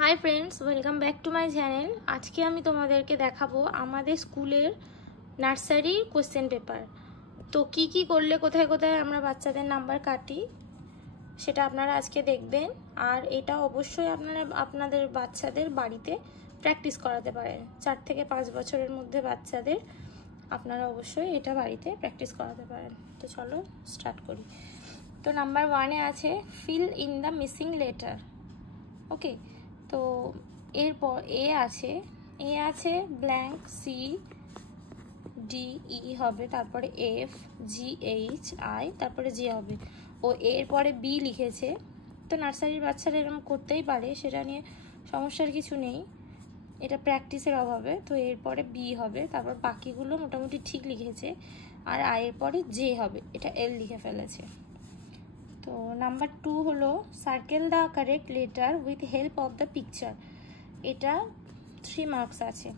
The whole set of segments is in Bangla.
Hi friends, welcome back to my channel. আজকে আমি তোমাদেরকে দেখাবো আমাদের স্কুলের নার্সারি কোশ্চেন পেপার। তো কি কি করলে কোথায় কোথায় আমরা বাচ্চাদের নাম্বার কাটি সেটা আপনারা আজকে দেখবেন। আর এটা অবশ্যই আপনারা আপনাদের বাচ্চাদের বাড়িতে প্র্যাকটিস করাতে পারেন। 4 থেকে 5 বছরের মধ্যে বাচ্চাদের আপনারা অবশ্যই এটা বাড়িতে প্র্যাকটিস করাতে পারেন। তো চলো স্টার্ট করি। তো নাম্বার 1-এ আছে fill in the missing letter. Okay, তো এরপর এ আছে ব্ল্যাঙ্ক, সি ডি ই হবে, তারপরে এফ জি এইচ আই, তারপরে জি হবে। ও এরপরে বি লিখেছে। তো নার্সারির বাচ্চারা এরকম করতেই পারে, সেটা নিয়ে সমস্যার কিছু নেই, এটা প্র্যাকটিসের অভাবে। তো এরপরে বি হবে, তারপর বাকিগুলো মোটামুটি ঠিক লিখেছে। আর আয়ের পরে জে হবে, এটা এল লিখে ফেলেছে। তো নাম্বার 2 হলো circle the correct letter with help of the picture. এটা 3 মার্কস আছে।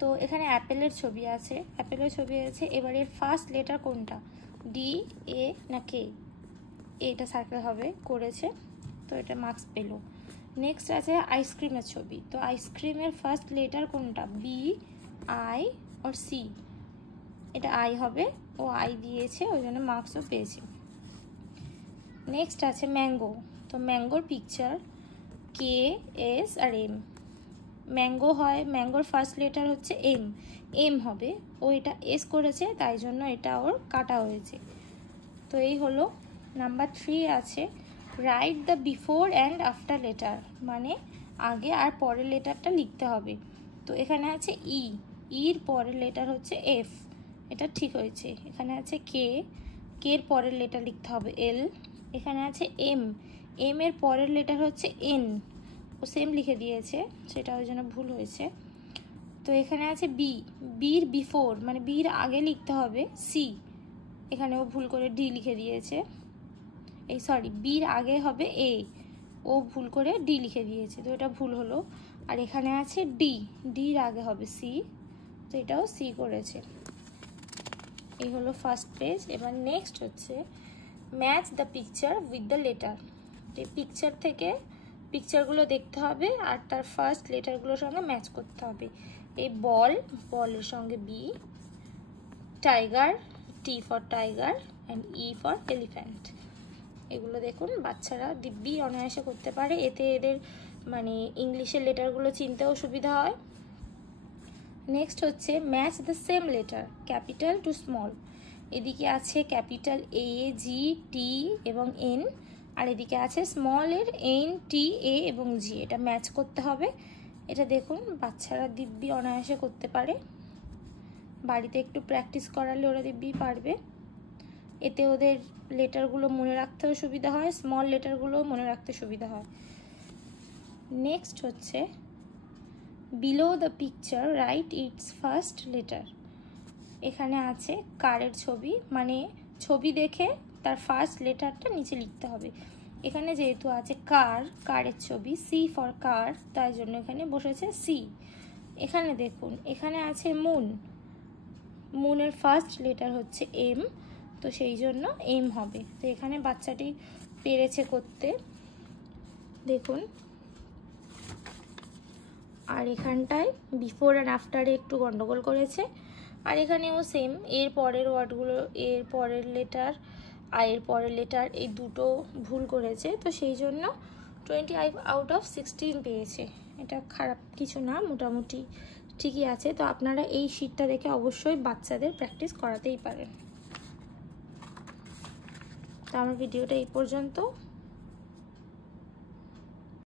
তো এখানে অ্যাপেলের ছবি আছে, এবার এর ফার্স্ট লেটার কোনটা, ডি, এ না কে, এটা সার্কেল হবে, করেছে, তো এটা মার্কস পেলো। নেক্সট আছে আইসক্রিমের ছবি। তো আইসক্রিমের ফার্স্ট লেটার কোনটা, বি, আই আর সি, এটা আই হবে, ও আই দিয়েছে, ওই জন্য মার্কসও পেয়েছে। নেক্সট আছে ম্যাঙ্গো। তো ম্যাঙ্গোর পিকচার কে, এস আর এম। ম্যাঙ্গো হয়, ম্যাঙ্গোর ফার্স্ট লেটার হচ্ছে এম, এম হবে, ও এটা এস করেছে, তাই জন্য এটা ওর কাটা হয়েছে। তো এই হলো। নাম্বার 3 আছে write the before and after letter, মানে আগে আর পরের লেটারটা লিখতে হবে। তো এখানে আছে ই, ইর পরের লেটার হচ্ছে এফ, এটা ঠিক হয়েছে। এখানে আছে কে, কের পরের লেটার লিখতে হবে এল। এখানে আছে এম, এম এর পরের লেটার হচ্ছে এন, ও সেম লিখে দিয়েছে, সেটা ওই জন্য ভুল হয়েছে। তো এখানে আছে বি, বির বিফোর মানে বির আগে লিখতে হবে সি, এখানে ও ভুল করে ডি লিখে দিয়েছে। এই সরি, বির আগে হবে এ, ও ভুল করে ডি লিখে দিয়েছে, তো এটা ভুল হলো। আর এখানে আছে ডি, ডির আগে হবে সি, তো এটাও সি করেছে। এই হলো ফার্স্ট পেজ। এবার নেক্সট হচ্ছে match the picture with the letter. এই পিকচার থেকে পিকচারগুলো দেখতে হবে আর তার ফার্স্ট লেটারগুলোর সঙ্গে ম্যাচ করতে হবে। এই বল, বলের সঙ্গে B, tiger, T for tiger and E for elephant. এগুলো দেখুন বাচ্চারা দিব্যি অনায়াসে করতে পারে, এতে এদের মানে ইংলিশের লেটারগুলো চিনতেও সুবিধা হয়। নেক্সট হচ্ছে match the same letter capital to small. এদিকে আছে ক্যাপিটাল এ, জি, টি এবং এন, আর এদিকে আছে স্মলের এন, টি, এ এবং জি, এটা ম্যাচ করতে হবে। এটা দেখুন বাচ্চারা দিব্যি অনায়াসে করতে পারে, বাড়িতে একটু প্র্যাকটিস করালে ওরা দিব্যি পারবে। এতে ওদের লেটারগুলো মনে রাখতেও সুবিধা হয়, স্মল লেটারগুলোও মনে রাখতে সুবিধা হয়। নেক্সট হচ্ছে below the picture right its first letter. এখানে আছে কারের ছবি, মানে ছবি দেখে তার ফার্স্ট লেটারটা নিচে লিখতে হবে। এখানে যেহেতু আছে কার, কারের ছবি, সি ফর কার, তাই জন্য এখানে বসেছে সি। এখানে দেখুন এখানে আছে মুন, মুনের ফার্স্ট লেটার হচ্ছে এম, তো সেই জন্য এম হবে। তো এখানে বাচ্চাটি পেরেছে করতে, দেখুন। আর এখানটায় বিফোর অ্যান্ড আফটারে একটু গন্ডগোল করেছে। আর এখানেও সেম, এর পরের ওয়ার্ডগুলো, এর পরের লেটার আর এর পরের লেটার, এই দুটো ভুল করেছে, তো সেই জন্য 25 আউট অফ 16 পেয়েছে। এটা খারাপ কিছু না, মোটামুটি ঠিকই আছে। তো আপনারা এই শীটটা দেখে অবশ্যই বাচ্চাদের প্র্যাকটিস করাতেই পারেন। তো আমার ভিডিওটা এই পর্যন্ত।